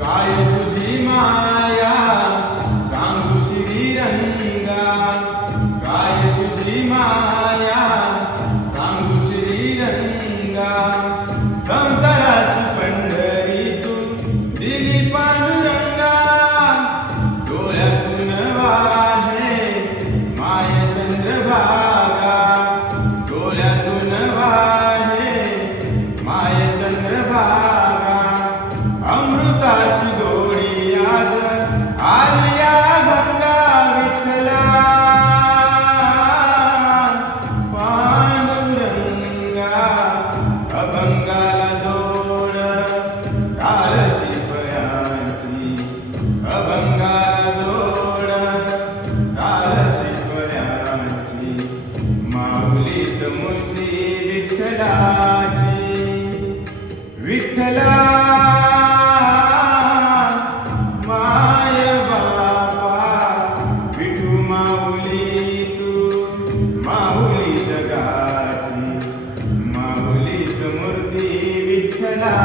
काय तुझी माया सांगू श्रीरंगा, काय तुझी माया सांगू श्रीरंगा. संसाराची पंढरी तू दिली पांडुरंगा, डोळ्यातून वाहे माय चंद्रभागा, डोळ्यातून वाहे माय चंद्रभागा. अमृताची गोडी आज आलिया गंगा विठ्ठला, पांडुरंगा अभंगाला जोड कालची पयांची, अभंगाला जोड कालची पयांची. माऊलीत मूर्ती विठ्ठलाची, विठ्ठला माय बापा विठू माऊली तू, माऊली जगाची, माऊलीत मूर्ती विठ्ठला.